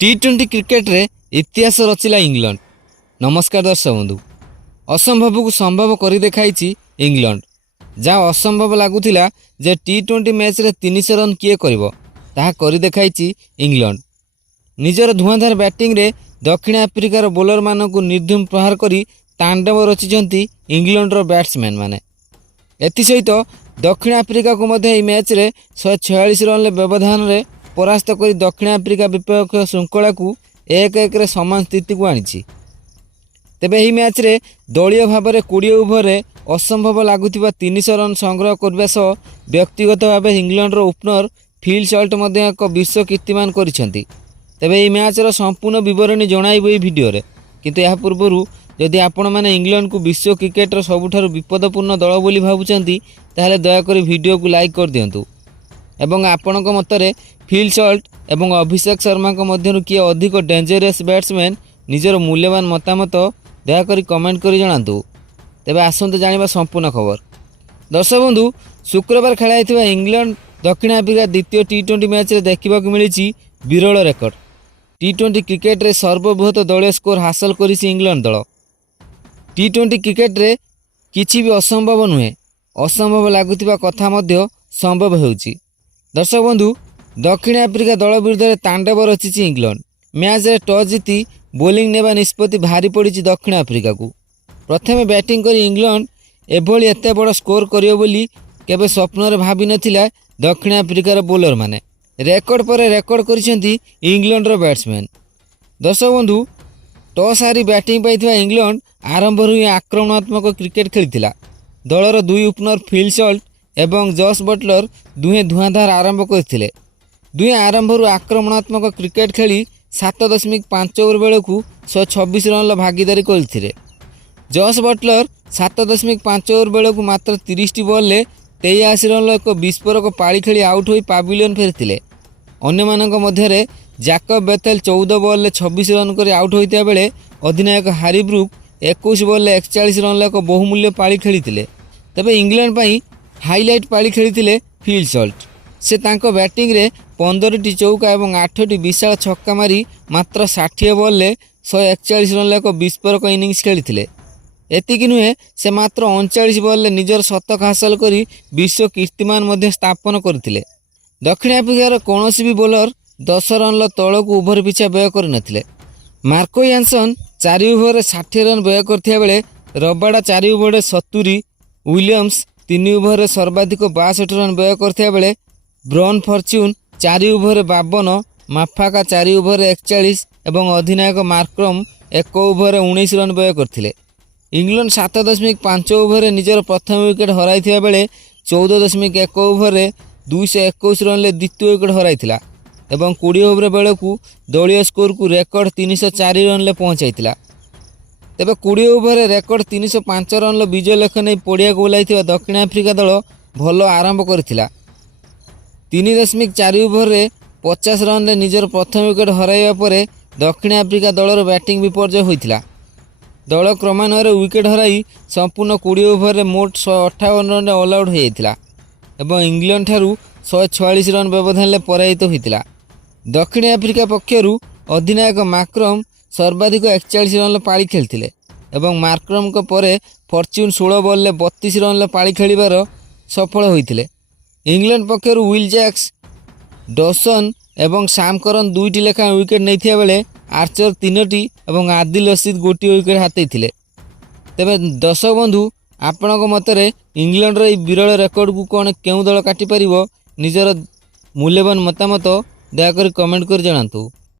टी20 cricket रे इतिहास रचिला England. नमस्कार दर्शक बंधु। असंभव को संभव कर देखाई इंग्लैंड। जहाँ असंभव लगुला जे टी20 मैच रे 300 रन किए कर देखाई इंग्लैंड। निजर धुआंधार बैटिंग रे दक्षिण आफ्रिकार बोलर मानक निर्धूम प्रहार करी तांडव रचिंट इंग्लैंड रो बैट्समैन माने। एसत दक्षिण आफ्रिका को मैच रे 146 रन व्यवधान रे परास्त कर दक्षिण आफ्रिका विपक्ष श्रृंखला को 1-1 समान स्थिति को आनी। तेबे यही मैच रे दलीय भाव में 20 ओभर असंभव लगुवा 300 रन संग्रह करने सह व्यक्तिगत भाव इंग्लैंड रो ओपनर फिल सल्ट एक विश्व कीर्तिमान करिसेंती। तेबे यही मैच रो संपूर्ण विवरणी जणाइबो एही वीडियो रे। किंतु या पूर्व जदि आपण मैंने इंग्लैंड को विश्व क्रिकेटर सबुठारु विपदपूर्ण दल बोली भावुचंती ताहले दयाकोरी वीडियो को लाइक कर दियंतु एवं आपणक मतरे फिल सल्ट एवं अभिषेक शर्मा को मध्यरु किए अधिक डेंजरस बैट्समैन निजर मूल्यवान मतामत दयाकोरी कमेंट करी जणांतु। तेबे आसंतु जानिबा संपूर्ण खबर। दर्शक बंधु, शुक्रवार खेलाइथिबा इंग्लैंड दक्षिण आफ्रिका द्वितीय टी20 मैच रे देखिबा को मिलिछि विरल रेकर्ड। टी20 क्रिकेट रे सर्वबृहत दलीय स्कोर हासिल करिछि इंग्लैंड दल। टी20 क्रिकेट रे किछि भी असंभव नुहे, असंभव लगुवा कथा मध्य संभव होउछि। दर्शक बंधु, दक्षिण आफ्रिका दल विरुद्ध तांडव रचिछि इंग्लैंड। मैच रे टॉस जीति बोलिंग नेबा निष्पत्ति भारी पड़ी दक्षिण आफ्रिका को। प्रथमे बैटिंग करी इंग्लैंड एभली एते बड़ स्कोर करियो बोली केबे स्वप्न भाभी नथिला दक्षिण आफ्रिकार बोलर माने। रेकर्ड पर रेकर्ड करिसेंती इंग्लैंड रो बैट्समैन। दर्शक बंधु, टॉस हारी बैटिंग पाइथिबा इंग्लैंड आरंभ ही आक्रमणात्मक क्रिकेट खेलिथिला। दलर दुई ओपनर फिल सल्ट एवं जॉस बटलर दुहे धुआंधार आरंभ करथिले। दुहे आरंभ आक्रमणात्मक क्रिकेट खेली 7.5 ओवर बेलू 126 रन भागीदारी करथिले। जॉस बटलर 7.5 ओवर बेलू मात्र 30 बॉल ले 83 रन एक विस्फोरक पाड़ी खेली आउट होई पाविलियन फेरिथिले। अन्य मानक मध्यरे जैकब बेथेल 14 बॉल ले 26 रन कर आउट होता बेले अधिनायक हैरी ब्रूक 21 बॉल ले 41 रन एक बहुमूल्य पाड़ी खेली। तेबे इंग्लैंड पई हाईलाइट पाड़ी खेली फिल सल्ट। से तांको बैटिंग रे 15टी चौका और 8टी विशाल छक्का मारी मात्र 60 बॉल ले 141 रन एक विस्फोरक इनिंग्स खेली। एतिकी नुहे, से मात्र 39 बॉल ले निजर शतक हासिल करी विश्व कीर्तिमान मध्य स्थापन करथिले। दक्षिण आफ्रिकार कौनसी भी बोलर 10 रन तल को ओभर पिछा व्यय कर मार्को यानसन 4 ओभर 60 रन व्यय करथिया बेले रबाडा 4 ओभर 70, विलियम्स 3 ओभर सर्वाधिक 62 रन व्यय करथिया बेले ब्रॉन फॉर्च्यून 4 ओभर 52, माफाका 4 ओभर 41 एवं अधिनायक मार्क्रम 1 ओभर 19 रन व्यय करथिले। इंग्लैंड 7.5 ओभर निजर प्रथम विकेट हराइथिया बेले 14.1 ओभर 221 रन ले द्वितीय विकेट हराइथिला एवं 20 ओभर बेलू दलीय स्कोर को रेकर्ड 304 रन ले पहुंचाइथिला। तेबे 20 ओभर रेकर्ड 305 रन विजय लेख नहीं पड़िया को ओह्लाइथिबा दक्षिण आफ्रिका दल भल आरंभ करथिला। 3.4 ओभर 50 रन रे निजर प्रथम विकेट हराइबा परे दक्षिण आफ्रिका दलर बैटिंग विपर्जय होइथिला। दल क्रमान्वये विकेट हराई संपूर्ण 20 ओभर मोट 158 रन ऑल आउट होइथिला एवं इंग्लैंड ठारू 146 रन व्यवधान ले पराजित होइथिला। दक्षिण आफ्रिका पक्षरु अधिनायक मार्क्रम सर्वाधिक 41 रन पाड़ी खेलथिले एवं मार्क्रम को परे फॉर्च्यून 16 बॉल ले 32 रन पाड़ी खेलिबार सफल होइथिले। इंग्लैंड पक्षरु विल जैक्स, डॉसन एवं सैम करन 2टी लेखा विकेट नैथिया बेले आर्चर 3टी एवं आदिल रशीद गोटी विकेट हातेइथिले। तेबे दर्शक बंधु, आपणक मतरे इंग्लैंड रो विरल रेकर्ड को कौन केउ दल काटी परिबो निजर मूल्यवान मतामत दयाकोरी कमेंट कर जणांतु।